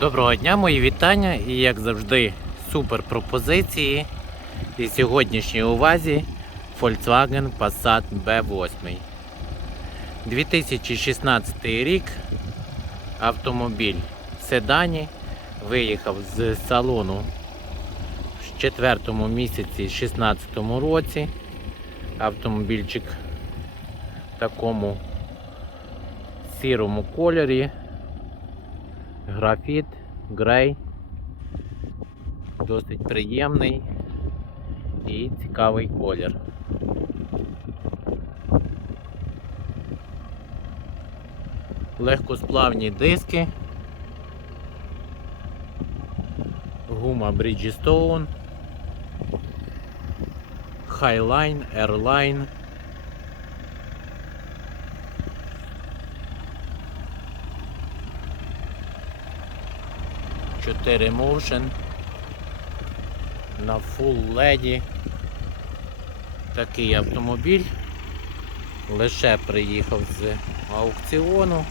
Доброго дня, мої вітання і як завжди супер пропозиції. І сьогоднішній увазі Volkswagen Passat B8. 2016 рік автомобіль седані виїхав з салону в 4 місяці 2016 році. Автомобільчик в такому сірому кольорі графіт, грей. Досить приємний і цікавий колір. Легкосплавні диски. Гума Bridgestone. Highline, Airline. Чотири motion на full LED. Такий автомобіль. Лише приїхав з аукціону.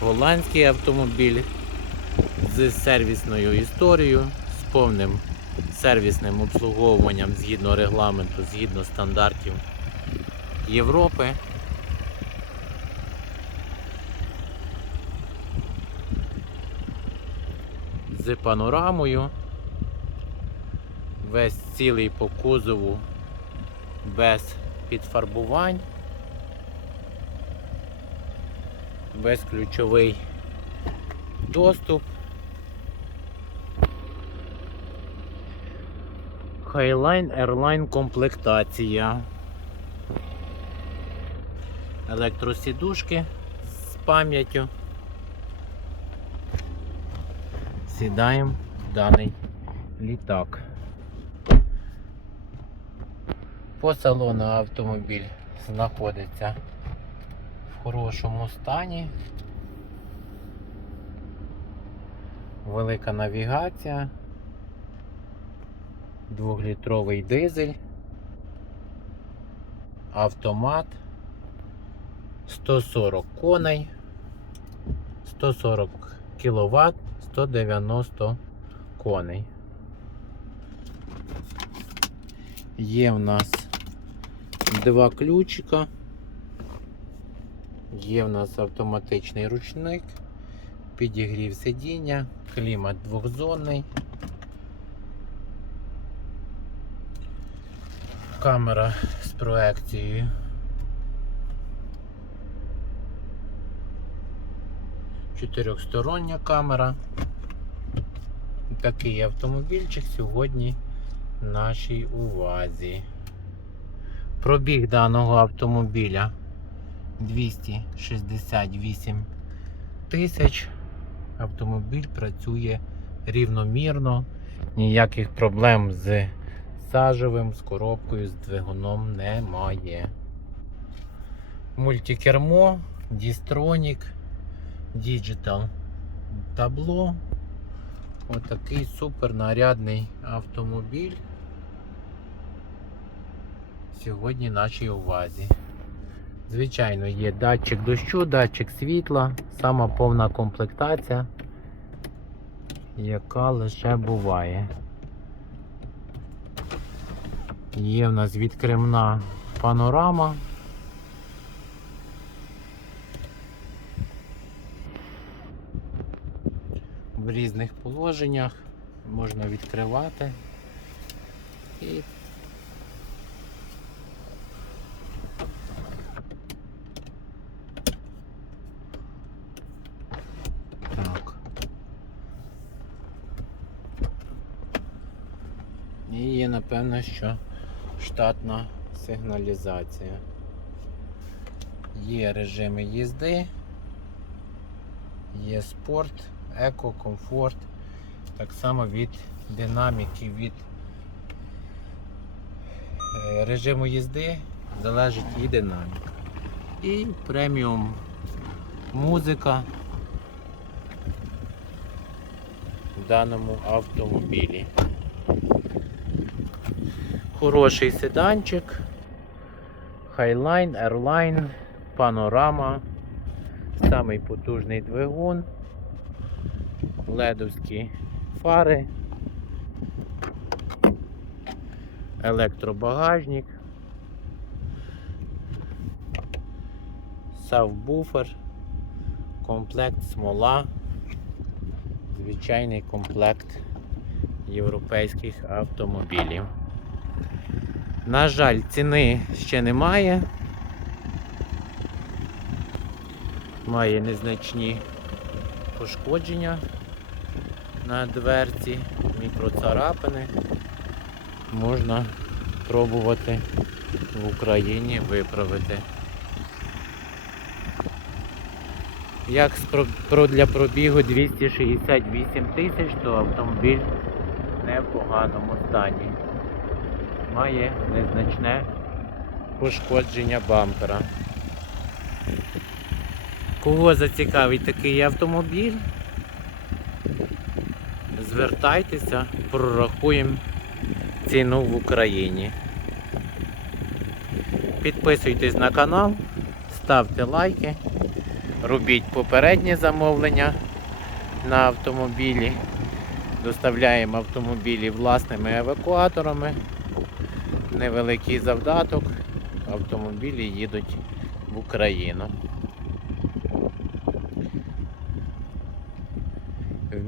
Голландський автомобіль з сервісною історією, з повним сервісним обслуговуванням згідно регламенту, згідно стандартів Європи. З панорамою. Весь цілий по кузову без підфарбувань, безключовий доступ. Highline Airline комплектація. Електросідушки з пам'яттю. Сідаємо в даний літак. По салону автомобіль знаходиться в хорошому стані. Велика навігація, двохлітровий дизель, автомат, 140 коней, 140 кВт, 190 коней. Є в нас два ключика. Є в нас автоматичний ручник, підігрів сидіння, клімат двохзонний. Камера з проекцією. Чотирьохстороння камера. Такий автомобільчик сьогодні в нашій увазі. Пробіг даного автомобіля 268 тисяч. Автомобіль працює рівномірно, ніяких проблем з сажевим, з коробкою, з двигуном немає. Мультикермо, Дістронік, Digital табло. Отакий супер нарядний автомобіль. Сьогодні нашій увазі. Звичайно, є датчик дощу, датчик світла, сама повна комплектація, яка лише буває. Є в нас відкремна панорама. В різних положеннях можна відкривати. І є напевно, що штатна сигналізація. Є режими їзди, є спорт, еко, комфорт, так само від динаміки, від е, режиму їзди залежить і динаміка. І преміум музика в даному автомобілі. Хороший седанчик, Highline, Airline, панорама, самий потужний двигун. Ледовські фари, електробагажник, савбуфер, комплект смола, звичайний комплект європейських автомобілів. На жаль, ціни ще немає. Має незначні пошкодження на дверці, мікроцарапини. Можна пробувати в Україні виправити. Як для пробігу 268 тисяч, то автомобіль не в поганому стані. Має незначне пошкодження бампера. Кого зацікавить такий автомобіль? Звертайтеся, прорахуємо ціну в Україні. Підписуйтесь на канал, ставте лайки, робіть попереднє замовлення на автомобілі. Доставляємо автомобілі власними евакуаторами. Невеликий завдаток. Автомобілі їдуть в Україну.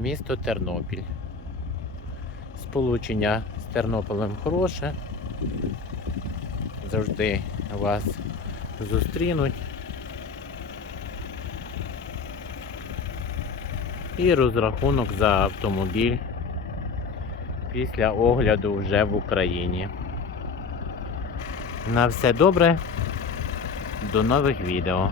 Місто Тернопіль. Сполучення з Тернополем хороше. Завжди вас зустрінуть. І розрахунок за автомобіль після огляду вже в Україні. На все добре. До нових відео.